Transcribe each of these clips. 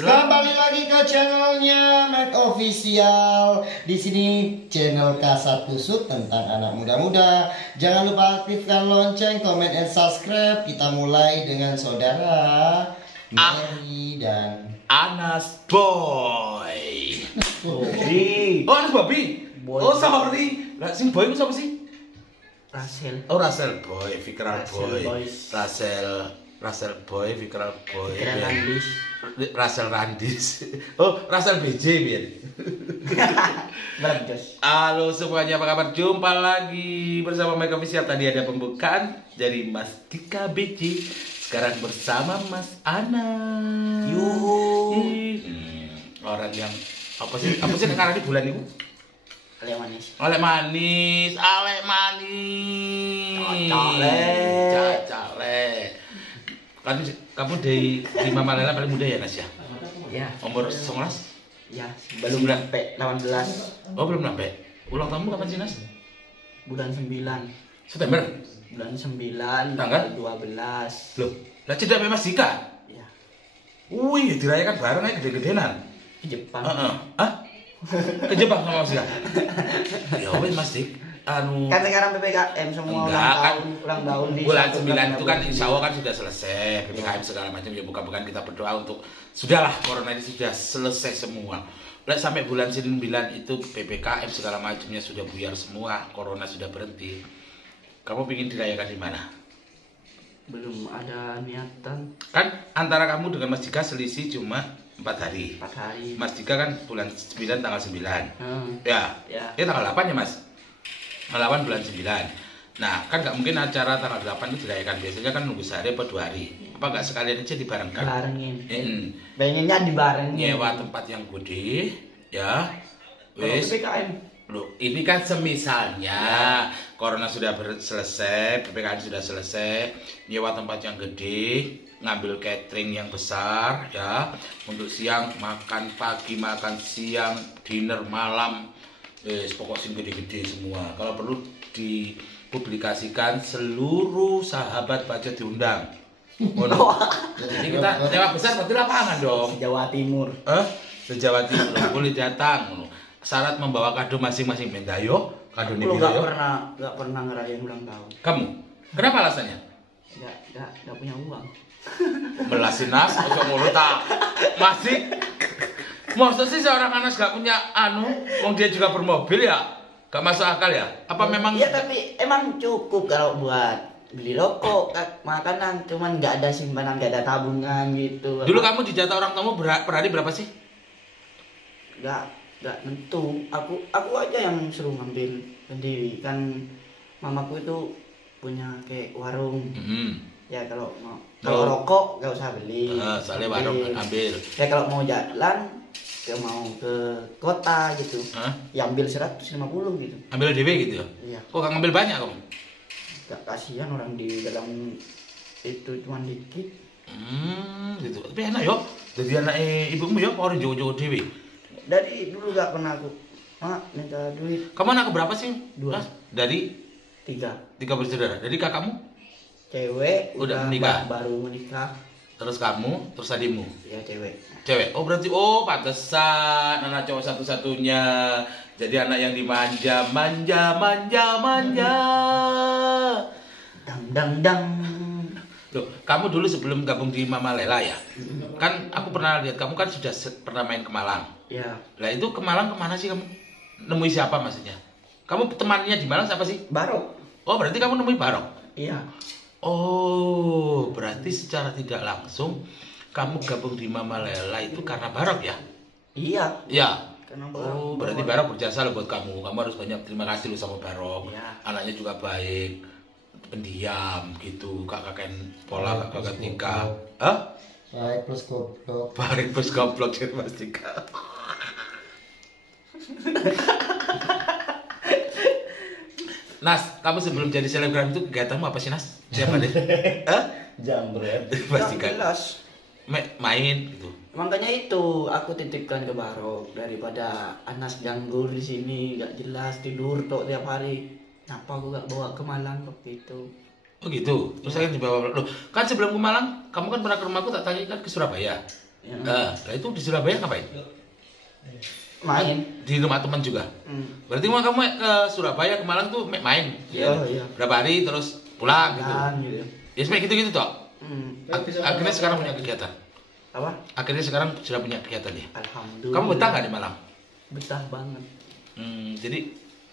Kembali lagi ke channelnya Mac Official. Di sini channel Kasat Kusut tentang anak muda-muda. Jangan lupa aktifkan lonceng, komen, and subscribe. Kita mulai dengan saudara Mary dan Anas Boy. Bobby. Oh, Anas Bobby. Boy. Oh, sorry. Lah sing Boy ku sapa sih? Russell. Oh, Russell Boy, Fikral Russell Boy. Boys. Russell Boy, Fikral Boy. Kira Landis. Russell Randis. Oh, Russell BJ biar. Bagus. Halo semuanya, apa kabar? Jumpa lagi bersama Mac Official. Tadi ada pembukaan dari Mas Dika BJ. Sekarang bersama Mas Ana. Yuhu. Orang yang apa sih karena di bulan itu? Oleh manis. Alek manis, alek manis. Cacale. Kan kamu dari Mama Lela paling muda ya, Nas ya? Ya. Umur 19? Ya, belum sampai 18. Oh, belum sampai. Ulang tahunmu kapan sih, Nas? Bulan 9. September. Bulan 9 Tanggal 12. Loh, lah cedak Mas Dika. Ya. Wih, dirayakan bareng aja gede-gedenan. Ke Jepang. Hah? Ke Jepang sama Mas Dika? Ya wes Mas Dik. Kan sekarang PPKM semua Enggak, ulang tahun di bulan 1 9 itu kan bulan insya Allah kan sudah selesai. PPKM segala macam ya bukan kita berdoa untuk sudahlah corona ini sudah selesai semua. Lah sampai bulan 9 itu PPKM segala macamnya sudah buyar semua, corona sudah berhenti. Kamu ingin dirayakan di mana? belum ada niatan. Kan antara kamu dengan Mas Dika selisih cuma 4 hari. 4 hari. Mas Dika kan bulan 9 tanggal 9. Ya. Ya. Ya tanggal 8 ya, Mas. Tanggal 8 bulan 9. Nah, kan nggak mungkin acara tanggal 8 itu dirayakan. Biasanya kan nunggu sehari atau 2 hari. Apa nggak sekalian aja dibarengkan? Barengin. Hmm. Pengennya dibarengin. Nyewa tempat yang gede, ya. Kalau Wes. PPKM. Loh, ini kan semisalnya corona sudah selesai, PPKM sudah selesai, nyewa tempat yang gede, ngambil catering yang besar, ya, untuk siang makan pagi, makan siang, dinner malam, pokok sing gede-gede semua. Kalau perlu dipublikasikan seluruh sahabat baca diundang. Jadi kita nyewa besar berarti lapangan dong. Jawa Timur. Sejawa Timur boleh datang. Syarat membawa kado masing-masing. Mendayo, kado nih Aku nggak pernah ngerayain ulang tahun. Kamu? Kenapa alasannya? Nggak punya uang. Melasin Nas, kok mulut tak? Masih? Maksud sih seorang Anas gak punya wong dia juga bermobil ya? Gak masuk akal ya? Apa memang? Iya tapi emang cukup kalau buat beli rokok, makanan, cuman nggak ada simpanan, nggak ada tabungan gitu. Dulu kamu dijatah orang tamu per hari berapa sih? Nggak nentu. Aku aja yang suruh ngambil sendiri. Kan mamaku itu punya kayak warung. Ya kalau rokok nggak usah beli. Soalnya warung ambil. Ya kalau mau jalan, mau ke kota gitu, ya ambil 150 gitu. Ambil DW gitu ya? Iya. Kok gak ngambil banyak kamu? Gak kasihan orang di dalam itu cuma dikit. Gitu. Tapi enak yo. Jadi anak ibumu yo orang jowo-jowo DW. Dari dulu gak pernah aku minta duit. Kamu anak berapa sih? 2. Dari 3 bersaudara. Jadi kakakmu? Cewek Udah menikah? baru menikah. Terus kamu, terus adikmu? Ya cewek. Cewek. Oh berarti pantesan anak cowok satu-satunya. Jadi anak yang dimanja, manja. Dang. Loh, kamu dulu sebelum gabung di Mama Lela ya? Kan aku pernah lihat kamu kan sudah pernah main ke Malang. Ya. Lah itu ke Malang kemana sih kamu? Nemui siapa maksudnya? Kamu temannya di Malang siapa sih? Barok. Oh berarti kamu nemui Barok? Iya. Oh berarti secara tidak langsung kamu gabung di Mama Lela itu karena Barok ya? Iya. Ya. Karena Oh berarti Barok berjasa loh buat kamu. Kamu harus banyak terima kasih loh sama Barok. Iya. Anaknya juga baik, pendiam gitu, kakak pola, kakak tingkah. baik plus goblok. Baik bos goblok jadi Mas Dika. Nas, kamu sebelum jadi selebgram itu kegiatanmu apa sih Nas? Siapa deh? Jambret. Mas Nggak Dika. jelas. Main gitu. Makanya itu aku titipkan ke Barok daripada Anas janggur di sini nggak jelas tidur tok tiap hari. Kenapa aku gak bawa ke Malang waktu itu? Oh gitu. Terus saya dibawa loh. Kan sebelum ke Malang, kamu kan pernah ke rumahku tak tanya kan ke Surabaya. Ya. Nah, itu di Surabaya ngapain? Main. Di rumah teman juga. Berarti kamu ke Surabaya ke Malang tuh main. Oh, iya. Berapa hari terus pulang gitu. Gitu. Ya sampai gitu-gitu toh. Akhirnya sekarang punya kegiatan. Apa? Akhirnya sekarang sudah punya kegiatan ya. Alhamdulillah. Kamu betah nggak di Malang? Betah banget. Jadi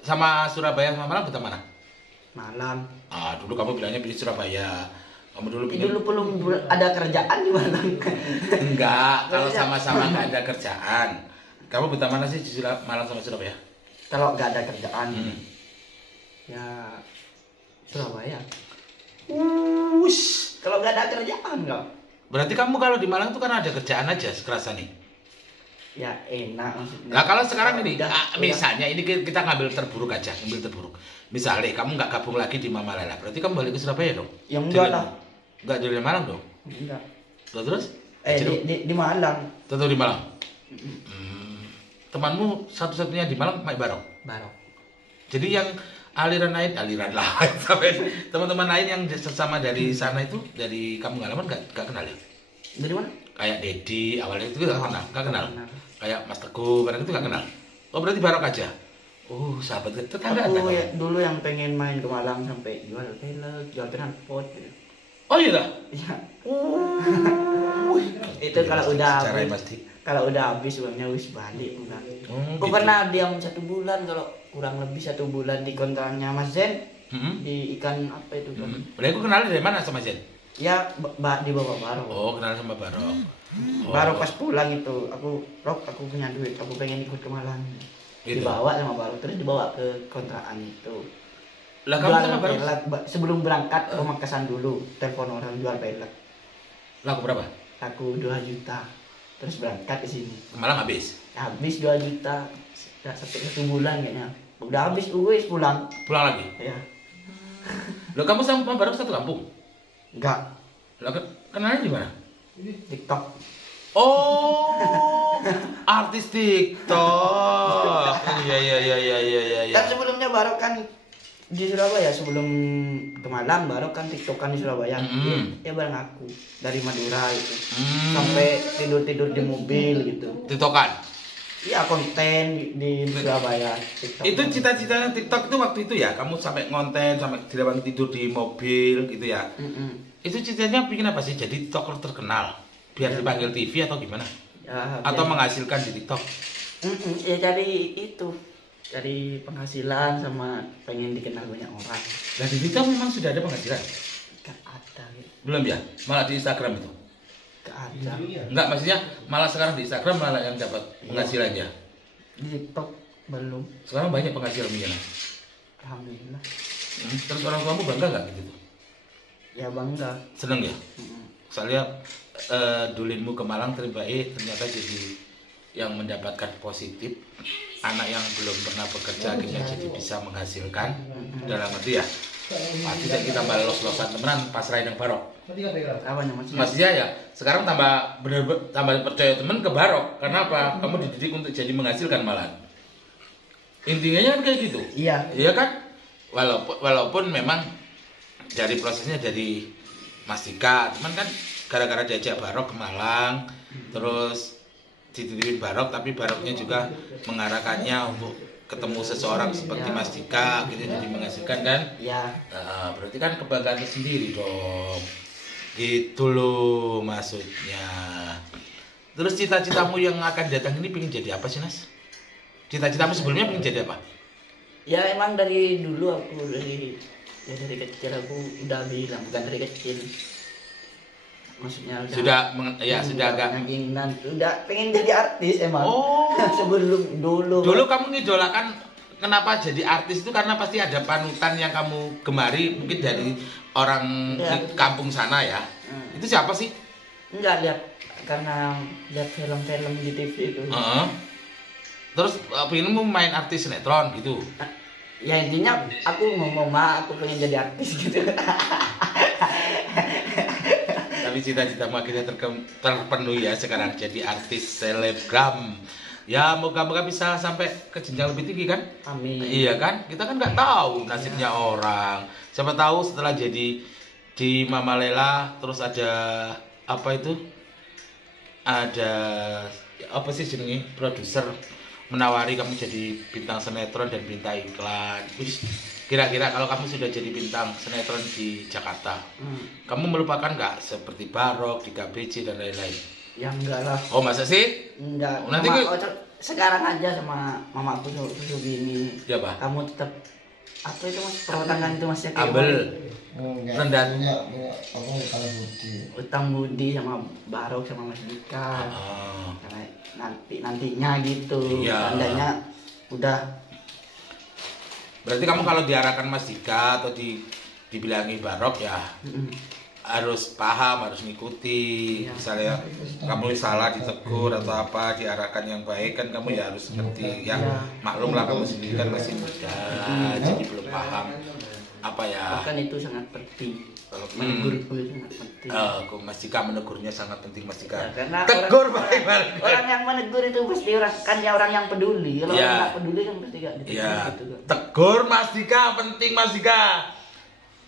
sama Surabaya sama Malang betah mana? Malang. Ah, dulu kamu bilangnya pilih Surabaya. Kamu dulu pilih. Dulu belum ada kerjaan di Malang. Enggak, kalau sama-sama nggak ada kerjaan. Kamu betah mana sih di Malang sama Surabaya? Kalau nggak ada kerjaan, ya Surabaya. Kalau nggak ada kerjaan nggak? Berarti kamu kalau di Malang tuh kan ada kerjaan aja sekerasa nih. Ya enak maksudnya. Nah kalau sekarang ini, Udah. misalnya ini kita ngambil terburuk aja, ngambil terburuk. Misalnya kamu nggak gabung lagi di Mama Lela, berarti kamu balik ke Surabaya dong? Ya enggak lah. Nggak dari Malang dong? Enggak. Terus? Di Malang. Tetap di Malang. Temanmu satu-satunya di Malang Mak Barok. Barok. Jadi yang aliran lain sampai teman-teman lain yang sesama dari sana itu dari kampung halaman nggak kenal ya? Dari mana? Kayak Dedi awalnya itu nggak kenal, nggak kenal. Kenal. Kayak Mas Teguh barang itu nggak kenal. Oh berarti Barok aja. Oh sahabat tetangga. Aku ya, dulu yang pengen main ke Malang sampai jual velg, jual knalpot. Gitu. Oh iya lah. Ya. Itu kalau udah Cara habis, pasti. kalau udah habis uangnya wis balik udah. Aku Gitu. pernah diam 1 bulan, kalau kurang lebih 1 bulan di kontraknya Mas Zen di ikan apa itu kan? Boleh aku kenal dari mana sama Zen? Ya di bawah Barok. Oh kenal sama Barok. Oh. Baru pas pulang itu aku punya duit, aku pengen ikut ke Malang. Gitu. Dibawa sama Barok, terus dibawa ke kontrakan itu. Lah kamu Jual sama Barok? pelek, sebelum berangkat ke Makassar dulu telepon orang jual pelek. Laku berapa? Aku 2 juta. Terus berangkat ke sini. Ke Malang habis. Habis 2 juta. Udah sampai 1 bulan kayaknya. Udah habis wis pulang. Pulang lagi. Ya. Lo kamu sama Barok satu kampung? Enggak. Lo kenalnya di mana? TikTok. Oh, artis TikTok. Iya. Kan sebelumnya Barok kan di Surabaya, sebelum ke Malang Barok kan TikTokan di Surabaya. Dia bareng aku dari Madura itu. Sampai tidur di mobil gitu. TikTokan. Iya, konten di Surabaya. TikTok. Itu cita-citanya TikTok itu waktu itu ya, kamu sampai ngonten, sampai tidak tidur di mobil gitu ya. Itu cita-citanya bikin apa sih? Jadi TikToker terkenal, biar dipanggil TV atau gimana? Ya, Atau biar- menghasilkan di TikTok? Ya cari itu, cari penghasilan sama pengen dikenal banyak orang. Nah di TikTok memang sudah ada penghasilan? Gak ada gitu. Belum ya? Malah di Instagram itu? Gak ada. Enggak, maksudnya malah sekarang di Instagram malah yang dapat penghasilannya. Di TikTok belum. Sekarang banyak penghasilan ya. Alhamdulillah. Terus orang tuamu bangga nggak gitu? Ya bangga. Seneng ya? Soalnya dulinmu ke Malang ternyata jadi yang mendapatkan positif. Anak yang belum pernah bekerja akhirnya jadi bisa menghasilkan. Dalam arti ya, pasti kita tambah los-losan temenan pas riding Barok. Apanya maksudnya? Maksudnya ya, sekarang tambah tambah percaya temen ke Barok. Karena apa? Kamu dididik untuk jadi menghasilkan malahan. Intinya kan kayak gitu. Iya. Iya kan? Walaupun memang dari prosesnya dari Mas Dika, cuman kan gara-gara diajak Barok ke Malang, terus dititipin Barok, tapi Baroknya juga mengarahkannya untuk ketemu seseorang seperti Mas Dika, gitu jadi menghasilkan dan Ya. berarti kan kebanggaan sendiri dong. Gitu loh maksudnya. Terus cita-citamu yang akan datang ini pengen jadi apa sih Nas? Cita-citamu sebelumnya pengen jadi apa? Ya emang dari dulu aku dari kecil aku udah bilang, bukan dari kecil. Maksudnya sudah agak. keinginan, udah pengen jadi artis emang. Oh. Sebelum dulu. Dulu kamu ngidolakan kenapa jadi artis itu karena pasti ada panutan yang kamu gemari mungkin dari orang di kampung sana ya. Itu siapa sih? Enggak lihat, karena lihat film-film di TV itu. Terus pengenmu main artis sinetron gitu. Ya intinya aku ngomong aku pengen jadi artis gitu. Tapi cita-citamu akhirnya terpenuhi ya sekarang jadi artis selebgram. Ya moga-moga bisa sampai ke jenjang lebih tinggi kan? Amin. Iya kan? Kita kan nggak tahu nasibnya orang. Siapa tahu setelah jadi di Mama Lela terus ada apa itu? ada apa sih jenenge produser menawari kamu jadi bintang sinetron dan bintang iklan. Wis, kira-kira kalau kamu sudah jadi bintang sinetron di Jakarta, kamu melupakan nggak seperti Barok, di KBC dan lain-lain? Ya enggak lah. Oh masa sih? Enggak. Nanti sekarang aja sama mamaku susu gini. Ya Pak. Kamu tetap apa itu mas perwatangan itu masnya kayak Abel. Enggak punya apa utang budi sama Barok sama Mas Dika. Karena nantinya gitu. Iya. Tandanya udah. Berarti kamu kalau diarahkan Mas Dika atau dibilangi Barok ya harus paham, harus ngikuti. Misalnya kamu salah ditegur atau apa, diarahkan yang baik kan kamu ya harus ngerti. Ya maklum lah kamu sendiri kan masih muda, jadi belum paham apa ya. Bahkan itu sangat penting. Menegur itu sangat penting. Mas Dika menegurnya sangat penting Mas Dika. Ya, karena tegur baik-baik. Orang yang menegur itu pasti orang yang peduli. Kalau orang nggak peduli kan pasti nggak ditegur. Ya. Gitu, kan. Tegur Mas Dika, penting Mas Dika.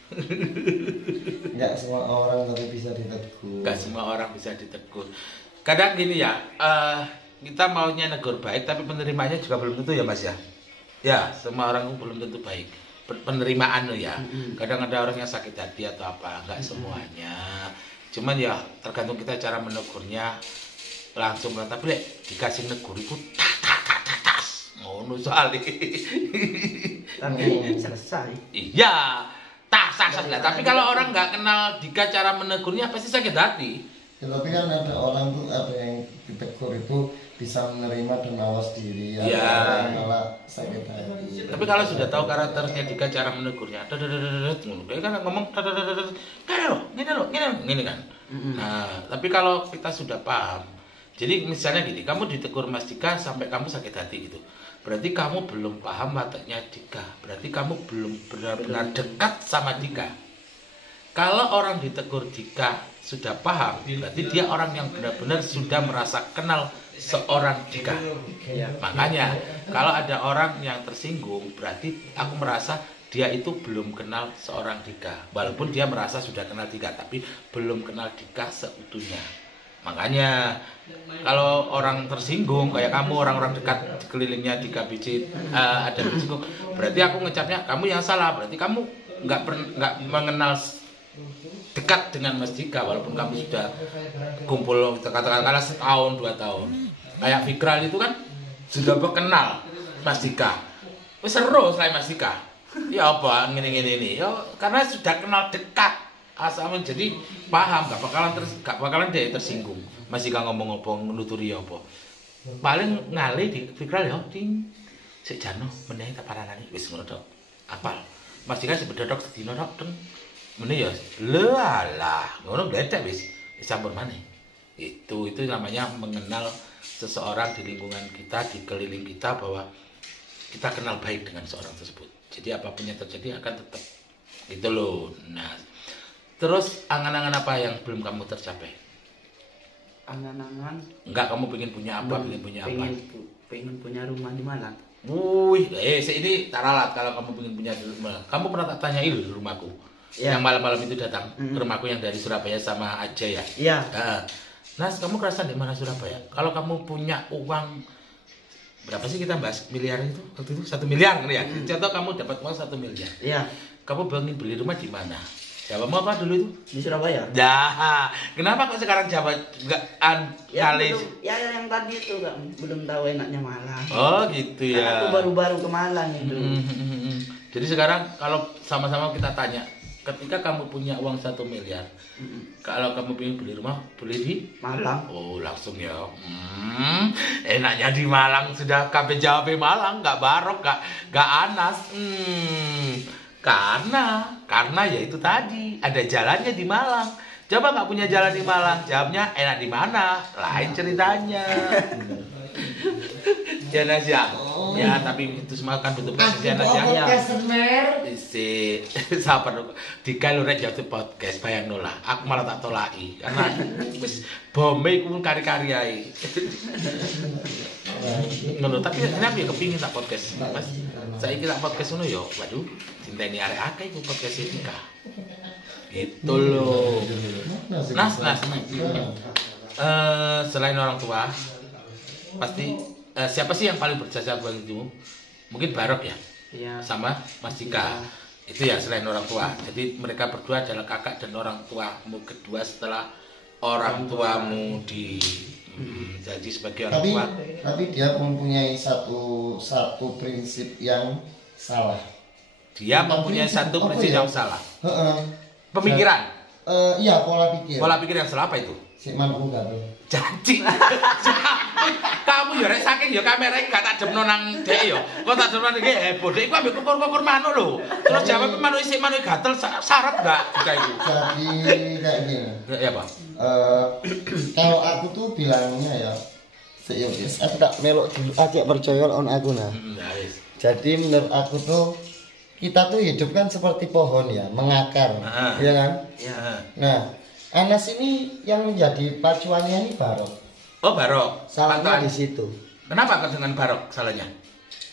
Enggak semua orang tapi bisa ditegur. Enggak semua orang bisa ditegur. Kadang gini ya, kita maunya negur baik tapi penerimanya juga belum tentu ya Mas ya. Ya, semua orang belum tentu baik. Penerimaan lo ya. Kadang ada orang yang sakit hati atau apa, enggak semuanya. Cuman ya tergantung kita cara menegurnya langsung lah. Tapi lek dikasih negur itu tas. Ngono soal Tapi selesai. Iya. Tak lah. Tapi kalau orang nggak kenal Dika cara menegurnya pasti sakit hati. Ya, tapi kan ada orang tuh ada yang ditegur itu bisa menerima dan mawas diri. Iya. Ada yang malah sakit hati. Tapi kalau sudah tahu karakternya Dika cara menegurnya, dia kan ngomong gini kan. Nah, tapi kalau kita sudah paham, jadi misalnya gini, kamu ditegur Mas Dika sampai kamu sakit hati gitu. Berarti kamu belum paham wataknya Dika. Berarti kamu belum benar-benar dekat sama Dika. Kalau orang ditegur Dika sudah paham, berarti dia orang yang benar-benar sudah merasa kenal seorang Dika. Makanya kalau ada orang yang tersinggung, berarti aku merasa dia itu belum kenal seorang Dika. Walaupun dia merasa sudah kenal Dika, tapi belum kenal Dika seutuhnya. Makanya kalau orang tersinggung kayak kamu, orang-orang dekat kelilingnya di KBC ada tersinggung, berarti aku ngecapnya kamu yang salah. Berarti kamu nggak mengenal dekat dengan Mas Dika, walaupun kamu sudah kumpul katakanlah setahun 2 tahun. Kayak Fikral itu kan sudah kenal Mas Dika, seru selain Mas Dika. Ya apa ini ya karena sudah kenal dekat. Asalnya jadi paham, gak bakalan dia tersinggung. Masih gak ngomong-ngomong nuturi apa. Paling ngalih di Fikral ya, ting sejano meneh tak paranani wis ngono tok. Apal. Mas Dika sebedodok sedina tok teng meneh ya. Lealah, ngono gledek wis campur maneh. Itu namanya mengenal seseorang di lingkungan kita, di keliling kita bahwa kita kenal baik dengan seorang tersebut. Jadi apapun yang terjadi akan tetap. Itu loh. Nah, terus angan-angan apa yang belum kamu tercapai? Angan-angan? Enggak, kamu pengen punya apa? Pengen punya rumah di Malang. Wih, ini taralat kalau kamu pengen punya rumah. Kamu pernah tak tanya itu di rumahku? Ya. Yang malam-malam itu datang ke rumahku yang dari Surabaya sama Ajay ya? Iya. Nas, kamu kerasa di mana Surabaya? Kalau kamu punya uang berapa sih kita bahas miliar itu? Waktu itu 1 miliar ya? Contoh kamu dapat uang 1 miliar. Iya. Kamu pengen beli rumah di mana? Jawabanmu apa dulu itu? Di Surabaya. Dah, kenapa kok sekarang Jawa enggak ya, yang tadi itu belum tahu enaknya Malang. Oh gitu ya. Aku baru-baru ke Malang itu. Jadi sekarang kalau sama-sama kita tanya, ketika kamu punya uang 1 miliar, kalau kamu ingin beli rumah, beli di Malang. Oh langsung ya. Enaknya di Malang sudah kabeh jawab Malang, nggak Barok, nggak Anas. Karena ya itu tadi ada jalannya di Malang. Coba nggak punya jalan di Malang, jawabnya enak di mana? Lain ceritanya. Jangan aja. Ya tapi itu semua kan butuh persediaan aja. Isi sabar Dika lu rek jatuh podcast bayang nolah. Aku malah tak tolaki karena wis bombe iku kari-kari ae. Ngono tapi kenapa ya kepingin tak podcast Mas. Saiki tak podcast ngono yo. Waduh, cinteni arek akeh iku podcast Dika. Gitu loh. Nas. Selain orang tua, pasti siapa sih yang paling berjasa buat itu? Mungkin Barok ya, Iya. sama Mas Dika. Itu ya selain orang tua. Jadi mereka berdua adalah kakak dan orang tuamu kedua setelah orang tuamu jadi sebagai orang Tapi tua. tapi dia mempunyai satu prinsip yang salah. Dia mempunyai satu Apa prinsip ya? yang salah. Heeh. Pemikiran. Iya, pola pikir. Pola pikir yang salah apa itu? Si mampu gak tuh? Janji. Kamu ya rek saking ya kamera gak tak demno nang dhek ya. Kok tak demno iki heboh. Dhek iku ambek kukur-kukur manuk lho. Terus jawab manuk isik manuk gatel syarat enggak juga itu. Jadi kayak gini. Ya, Pak. Kalau aku tuh bilangnya ya, serius, aku tak melok dulu aja percaya on aku nah. Ya wis. Jadi menurut aku tuh kita tuh hidup kan seperti pohon ya, mengakar, ya kan? Ya. Nah, Anas ini yang menjadi pacuannya ini Barok. Oh, Barok. Salahnya Pantauan. di situ. Kenapa kok dengan Barok salahnya?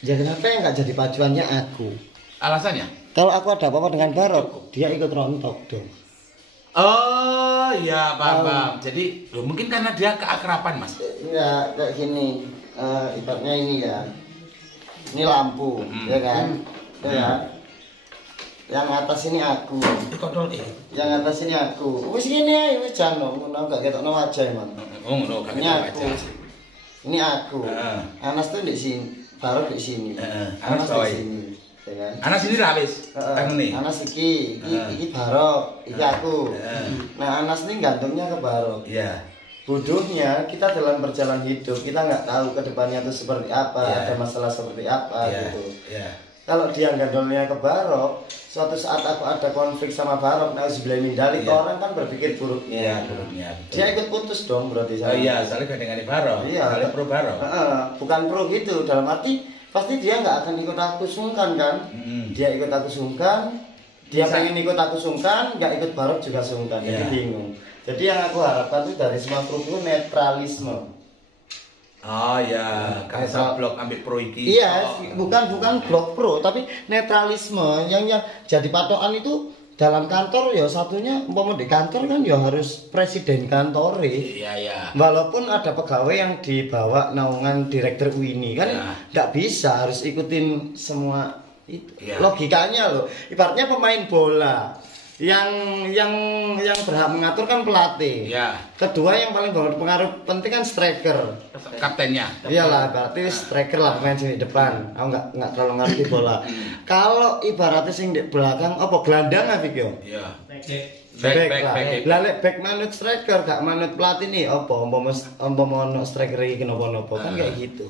Ya kenapa yang nggak jadi pacuannya aku? Alasannya? Kalau aku ada apa-apa dengan Barok, dia ikut rontok dong. Oh, iya, paham. Jadi, loh, mungkin karena dia keakraban, Mas. Ya kayak gini, ibaratnya ini ya. Ini lampu, ya kan? Ya kan? Yang atas ini aku. Kontrol Yang atas ini aku. Wis gini, wis jano, ngono gak ketokno wajah emang. Oh, ngono, Ini aku. Ini aku. Heeh. Anas tuh di sini, Barok di sini. Anas Anas di bawah. sini. Ya kan? Anak sini lah wis. Heeh. Ini. Anas iki Barok, iki aku. Nah, Anas ini gantungnya ke Barok. Iya. Bodohnya kita dalam berjalan hidup kita nggak tahu kedepannya itu seperti apa, Iya. ada masalah seperti apa Iya. gitu. Iya. Kalau dia gandolnya ke Barok, suatu saat aku ada konflik sama Barok, nauzubillah min dzalik, Iya. orang kan berpikir buruknya. Iya, buruknya. Dia ikut putus dong berarti Oh sama. iya, soalnya gandengan Baro. Iya. Soalnya pro Baro. Bukan pro gitu, dalam arti pasti dia nggak akan ikut aku sungkan kan. Dia ikut aku sungkan, dia Bisa. pengen ikut aku sungkan, nggak ikut Barok juga sungkan, jadi Iya. bingung. Jadi yang aku harapkan itu dari semua grup itu netralisme. Oh iya, kayak sablok ambil pro iki. Iya, Oh. bukan blok pro, tapi netralisme yang jadi patokan itu dalam kantor ya satunya umpama di kantor kan ya harus presiden kantor. Iya, iya. Walaupun ada pegawai yang dibawa naungan direktur UINI kan Ya. nggak bisa harus ikutin semua itu. Ya. Logikanya loh. Ibaratnya pemain bola yang berhak mengatur kan pelatih. Iya. Kedua yang paling berpengaruh penting kan striker. Kaptennya. Iyalah, berarti striker lah pemain sing di depan. Aku nggak terlalu ngerti bola. Kalau ibaratnya sing di belakang apa gelandang apa yo? Iya. Back lah. Lah lek back manut striker gak manut pelatih nih apa umpama ono striker iki kenapa-napa kan kayak gitu.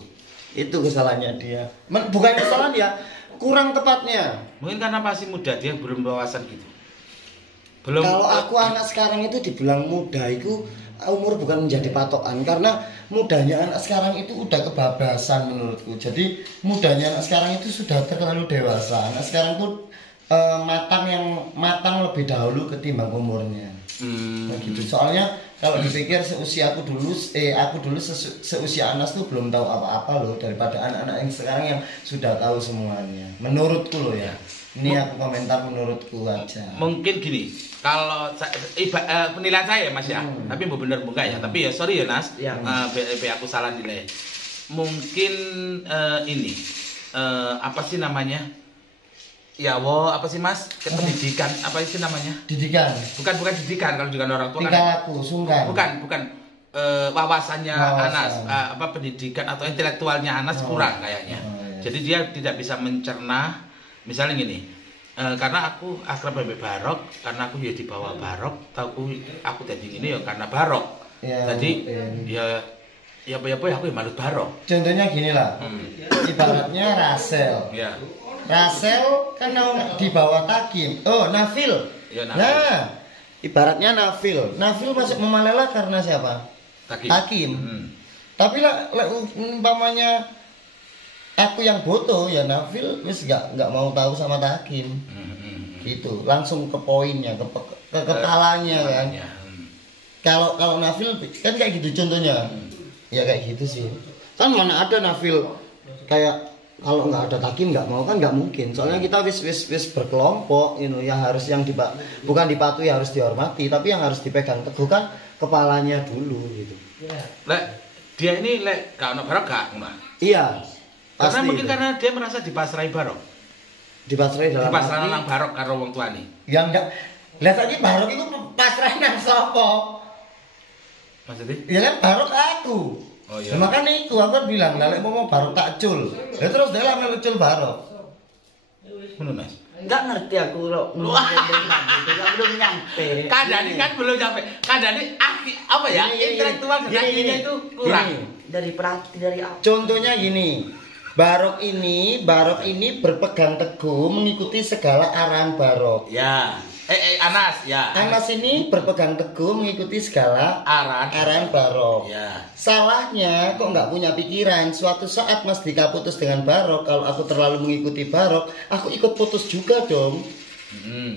Itu kesalahannya dia. Bukan kesalahan dia, kurang tepatnya. Mungkin karena masih muda dia belum berwawasan gitu. Belum. Kalau aku anak sekarang itu dibilang muda itu umur bukan menjadi patokan karena mudanya anak sekarang itu udah kebablasan menurutku. Jadi mudanya anak sekarang itu sudah terlalu dewasa. Anak sekarang tuh matang lebih dahulu ketimbang umurnya. Nah, gitu. Soalnya kalau dipikir seusia aku dulu seusia Anas tuh belum tahu apa-apa loh daripada anak-anak yang sekarang yang sudah tahu semuanya. Menurutku loh ya. Ini aku komentar menurutku aja. Mungkin gini, kalau penilaian saya Mas ya, tapi mau bener enggak ya, tapi ya sorry ya Nas, Ya. aku salah nilai. Mungkin ini apa sih namanya? Ya apa sih Mas? Pendidikan apa sih namanya? Didikan. Bukan didikan kalau dengan orang tua Tingkah kan. laku, sungkan. Bukan wawasannya Wawasan. Anas, pendidikan atau intelektualnya Anas kurang kayaknya. Oh, iya. Jadi dia tidak bisa mencerna. Misalnya gini, karena aku akrab dengan Barok, karena aku ya di bawah Barok, tahu aku jadi gini ya karena Barok. Ya, Jadi mungkin. ya aku ya manut Barok. Contohnya gini lah. Ibaratnya Rasel. Ya. Rasel kan di bawah Takim. Oh, Nafil. Ya, Nafil. Nah, ibaratnya Nafil. Nafil masuk memalela karena siapa? Takim. Tapi lah umpamanya aku yang boto ya Nafil wis nggak mau tahu sama Takim. Gitu, langsung ke poinnya, ke kepalanya kan. Kalau Nafil kan kayak gitu contohnya. Ya kayak gitu sih. Kan mana ada Nafil kayak kalau nggak ada takim nggak mau kan nggak mungkin. Soalnya kita wis berkelompok, yang harus bukan dipatuhi harus dihormati, tapi yang harus dipegang teguh kan kepalanya dulu gitu. Lek dia ini gak ono barok gak ngono. Iya. Karena mungkin itu. karena dia merasa dipasrai barok. Dipasrai dalam Dipasrai nang barok karo wong tuane. Ya enggak. Lah saiki barok iku pasrah nang sapa? Maksudnya? Ya kan barok aku. Oh iya. Nah, makanya itu aku kan bilang, lek mau barok tak cul. Ya terus dia lah melu cul barok. Ngono Mas. Enggak ngerti aku loh. Belum nyampe. Kadang kan belum sampai. Kadang apa ya? Intelektual kakinya itu kurang. Dari apa? Contohnya gini. Barok ini berpegang teguh mengikuti segala arahan barok. Ya. Anas, ya. Anas ini berpegang teguh mengikuti segala arahan barok. Ya. Salahnya kok nggak punya pikiran. Suatu saat Mas Dika putus dengan barok. Kalau aku terlalu mengikuti barok, aku ikut putus juga dong.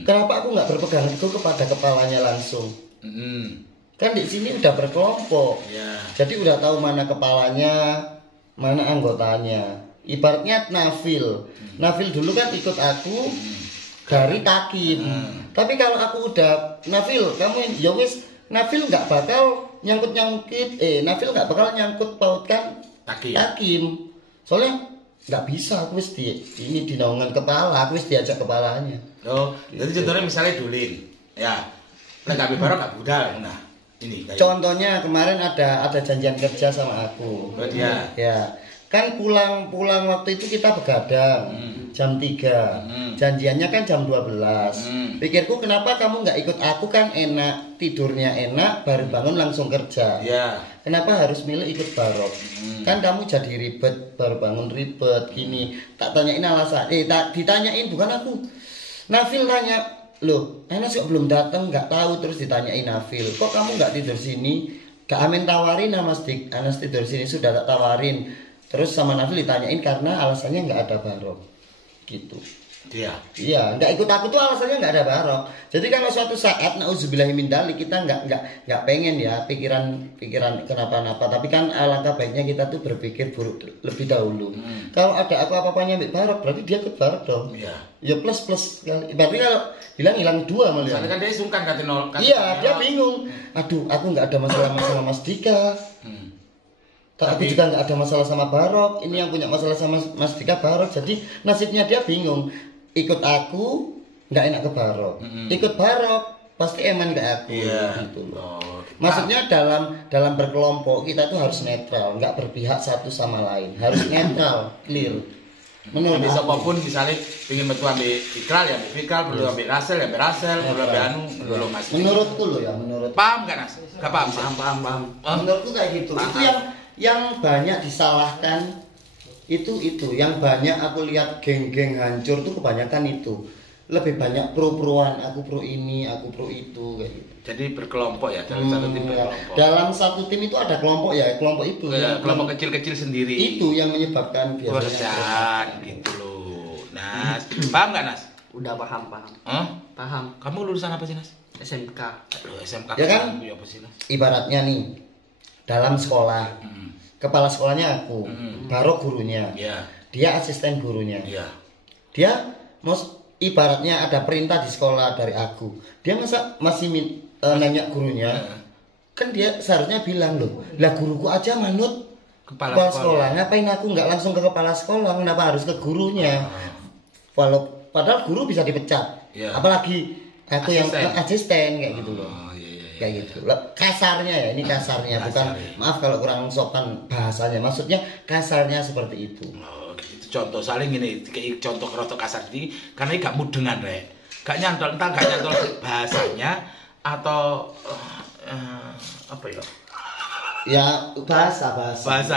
Kenapa aku nggak berpegang teguh kepada kepalanya langsung? Kan di sini udah berkelompok. Ya. Jadi udah tahu mana kepalanya, mana anggotanya. Ibaratnya Nafil. Nafil dulu kan ikut aku dari takim. Tapi kalau aku udah Nafil, kamu ya wis Nafil nggak bakal Nafil nggak bakal nyangkut pautkan takim. Soalnya nggak bisa, aku wis ini dinaungan kepala, aku wis diajak kepalanya. Oh, jadi contohnya misalnya Dulin, ya, nggak barok nggak budal, nah ini. Contohnya kemarin ada janjian kerja sama aku. Oh, dia. Ya, kan pulang waktu itu kita begadang jam 3. Janjiannya kan jam 12. Pikirku kenapa kamu nggak ikut aku, kan enak, tidurnya enak, baru bangun langsung kerja. Ya. Kenapa harus milih ikut barok? Kan kamu jadi ribet, baru bangun ribet gini. Tak tanyain alasan. Ditanyain bukan aku. Nafil tanya, loh, Anas kok belum datang, nggak tahu, terus ditanyain Nafil, kok kamu nggak tidur sini? Gak Amin tawarin sama Dik, Anas tidur sini, sudah tak tawarin. Terus sama Nafil ditanyain karena alasannya nggak ada barok, gitu. Iya, nggak ikut aku tuh alasannya nggak ada barok. Jadi kalau suatu saat nauzubillahi min dzalik kita nggak pengen ya pikiran kenapa-napa. Tapi kan alangkah baiknya kita tuh berpikir buruk lebih dahulu. Kalau ada aku apa-apanya ambil barok, berarti dia ikut barok dong. Iya. Ya plus kali. Berarti kalau hilang 2 malah. Soalnya kan dia sungkan kata nol. Iya, dia bingung. Aduh, aku nggak ada masalah sama Mas Dika. Aku juga nggak ada masalah sama barok. Ini yang punya masalah sama Mas Dika barok. Jadi nasibnya dia bingung. Ikut aku nggak enak ke barok, ikut barok pasti eman ke aku. Gitu loh. Maksudnya dalam berkelompok kita tuh harus netral, nggak berpihak satu sama lain, harus netral, clear. Menurut aku, siapapun misalnya ingin metu ambil Fikral ya ambil Fikral, perlu ambil Rasel ya ambil Rasel, perlu ambil Anu perlu Mas. Menurutku loh ya, menurut. Paham nggak Nas? Nggak paham. Paham. Menurutku kayak gitu. Itu yang banyak disalahkan. Itu yang banyak aku lihat geng-geng hancur tuh kebanyakan itu. Lebih banyak pro-proan, aku pro ini, aku pro itu kayak gitu. Jadi berkelompok ya, dalam satu tim berkelompok. Dalam satu tim itu ada kelompok ya, kelompok itu. Ya, kelompok kecil-kecil sendiri. Itu yang menyebabkan biasanya gitu loh. Nas, paham nggak Nas? Udah paham. Paham. Kamu lulusan apa sih Nas? SMK. Aduh, SMK. Ya kan? Apa sih Nas? Ibaratnya nih dalam sekolah. Kepala sekolahnya aku, barok gurunya, dia asisten gurunya, dia ibaratnya ada perintah di sekolah dari aku, dia masih nanya gurunya, kan dia seharusnya bilang loh, lah guruku aja manut kepala sekolah, ngapain aku nggak langsung ke kepala sekolah, kenapa harus ke gurunya? Padahal guru bisa dipecat, apalagi aku yang asisten kayak gitu loh. Kayak gitu. Kasarnya ya, ini kasarnya, bukan maaf kalau kurang sopan bahasanya. Maksudnya kasarnya seperti itu. Oh, itu contoh saling ini kayak contoh kroto kasar ini karena ini gak mudengan rek. Gak nyantol bahasanya atau apa ya? Ya bahasa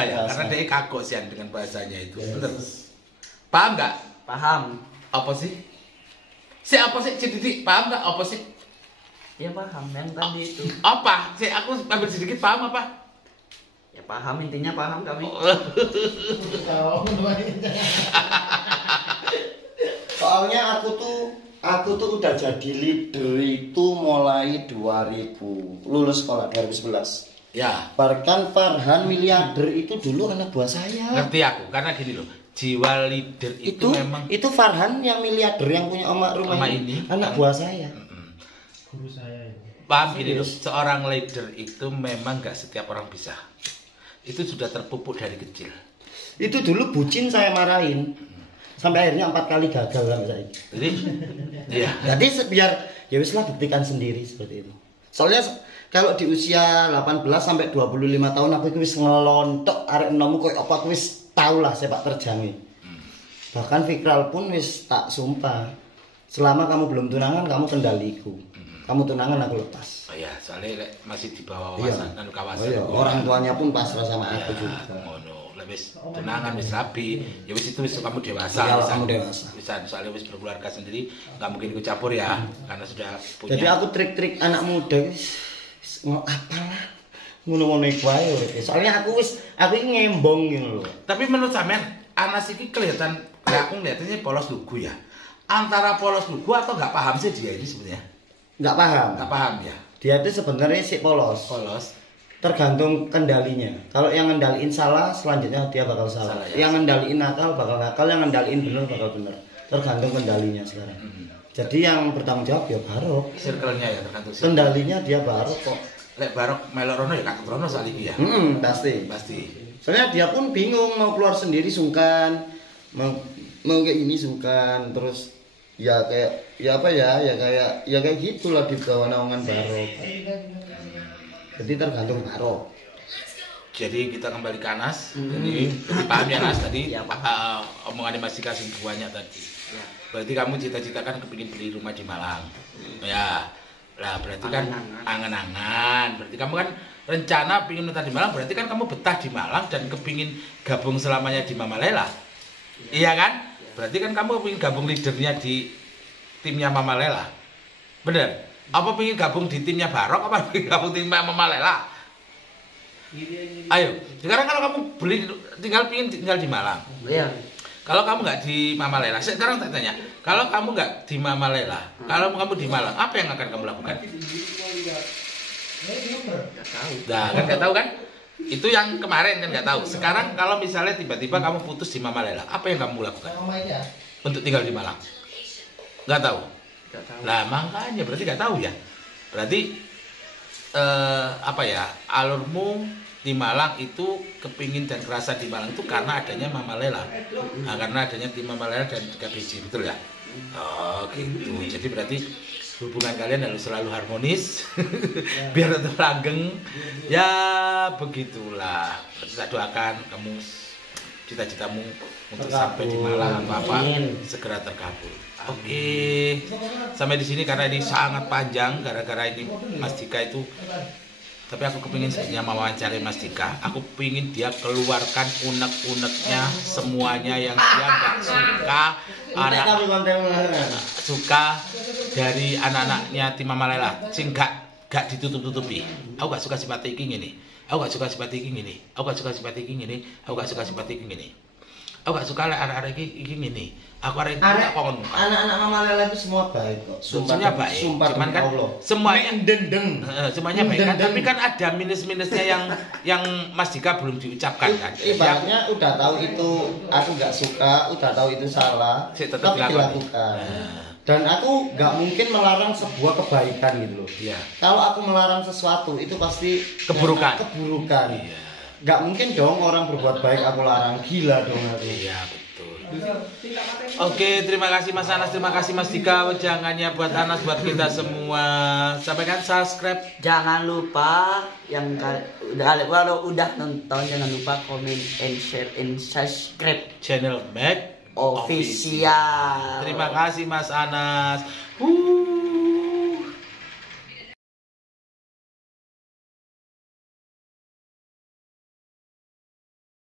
ya, karena dia kagok sih dengan bahasanya itu. Bener. Paham nggak? Paham. Apa sih? Apa sih? Titik paham nggak? Apa sih? Ya paham yang tadi itu. Apa? Aku ambil sedikit paham apa? Ya paham, intinya paham kami. Soalnya aku tuh udah jadi leader itu mulai 2000 lulus sekolah 2011. Ya. Bahkan Farhan miliarder itu dulu anak buah saya. Ngerti aku, karena gini loh. jiwa leader itu memang itu Farhan yang miliarder yang punya rumah ini anak buah saya. Guru saya itu. Paham gini loh, seorang leader itu memang nggak setiap orang bisa. Itu sudah terpupuk dari kecil. Itu dulu bucin saya marahin. Sampai akhirnya 4 kali gagal sampai saya. Jadi iya. Jadi biar ya wis lah buktikan sendiri seperti itu. Soalnya kalau di usia 18 sampai 25 tahun aku wis ngelontok arek enom koyo apa aku wis tau lah sepak terjangi. Bahkan Fikral pun wis tak sumpah. Selama kamu belum tunangan kamu kendaliku. Kamu tunangan aku lepas. Oh ya, soalnya masih di bawah wawasan dan kawasan. Oh iya, orang tuanya pun pasrah sama aku juga. Ngono, wis tunangan wis rapi, ya wis itu wis kamu dewasa. Iya, kamu dewasa. Bisa soalnya wis berkeluarga sendiri, nggak mungkin ikut campur ya, karena sudah punya. Jadi aku trik-trik anak muda wis mau apalah. Ngono-ngono iku wae urip. Soalnya aku iki ngembong gitu loh. Tapi menurut sampean Anas iki kelihatan, ya aku ngeliatnya polos lugu ya. Antara polos lugu atau nggak paham sih dia ini sebenarnya? Nggak paham. Nggak paham ya. Dia itu sebenarnya sih polos. Polos. Tergantung kendalinya. Kalau yang ngendaliin salah, selanjutnya dia bakal salah. Ya. Yang ngendaliin nakal bakal nakal, yang ngendaliin bener bakal bener. Tergantung kendalinya sekarang. Jadi yang bertanggung jawab ya Barok. Circle-nya ya tergantung. Kendalinya dia Barok kok. Lek Barok melok rono ya Kak Rono saat ini ya. Pasti. Pasti. Soalnya dia pun bingung mau keluar sendiri sungkan, mau kayak ini sungkan, terus ya kayak kayak gitulah di bawah naungan Barok. Jadi tergantung Barok. Jadi kita kembali ke Anas. Jadi paham ya Anas tadi omongan Mas Dika sing banyak tadi. Berarti kamu cita-citakan kepingin beli rumah di Malang. Ya. Lah berarti kan angan-angan. Berarti kamu kan rencana pingin betah di Malang, berarti kan kamu betah di Malang dan kepingin gabung selamanya di Mama Lela. Iya kan? Berarti kan kamu pingin gabung leadernya di timnya Mama Lela. Bener? Apa pingin gabung di timnya Barok apa pingin gabung timnya Mama Lela? Ayo, sekarang kalau kamu pingin tinggal di Malang. Iya. Kalau kamu nggak di Mama Lela, sekarang tak tanya, kalau kamu nggak di Mama Lela, kalau kamu di Malang, apa yang akan kamu lakukan? Nggak tahu. Nah, kan nggak tahu kan? Itu yang kemarin kan nggak tahu. Sekarang kalau misalnya tiba-tiba kamu putus di Mama Lela, apa yang kamu lakukan? Untuk tinggal di Malang? Nggak tahu. Nggak tahu. Nah, makanya berarti nggak tahu ya. Berarti apa ya? Alurmu di Malang itu kepingin dan kerasa di Malang itu karena adanya Mama Lela. Nah, karena adanya tim Mama Lela dan KBJ, betul ya? Oh, gitu. Jadi berarti hubungan kalian harus selalu harmonis biar tetap langgeng. Ya begitulah. Kita doakan kamu cita-citamu untuk sampai di Malang apa segera terkabul. Oke. Sampai di sini karena ini sangat panjang gara-gara ini Mas Dika itu. Tapi aku kepingin sebenarnya mewawancari Mas Dika. Aku pingin dia keluarkan unek-uneknya semuanya yang dia nggak suka, suka dari anak-anaknya tim Mama Lela. Sing gak ditutup-tutupi. Aku gak suka sifat iki ngene. Aku gak suka sifat iki ngene. Aku gak suka sifat iki ngene. Aku gak suka sifat iki ngene. Aku gak suka arek-arek iki ngene. Aku arek tak kongon. Anak-anak Mama Lela itu semua baik kok. Semuanya baik. Sumpah Cuman kan Allah. semuanya dendeng. Semuanya baik kan, tapi kan ada minus-minusnya yang Mas Dika belum diucapkan kan. Ibaratnya udah tahu itu aku nggak suka, udah tahu itu salah, Tetap tapi dilakukan. Dan aku nggak mungkin melarang sebuah kebaikan gitu loh. Iya. Kalau aku melarang sesuatu itu pasti Keburukan. Keburukan. Iya. Nggak mungkin dong orang berbuat baik aku larang, gila dong aku. Iya, betul. Oke, terima kasih Mas Anas, terima kasih Mas Dika. Jangannya buat Anas, buat kita semua. Sampaikan subscribe. Jangan lupa yang kalau udah nonton jangan lupa komen and share and subscribe Channel Mac official. Terima kasih Mas Anas.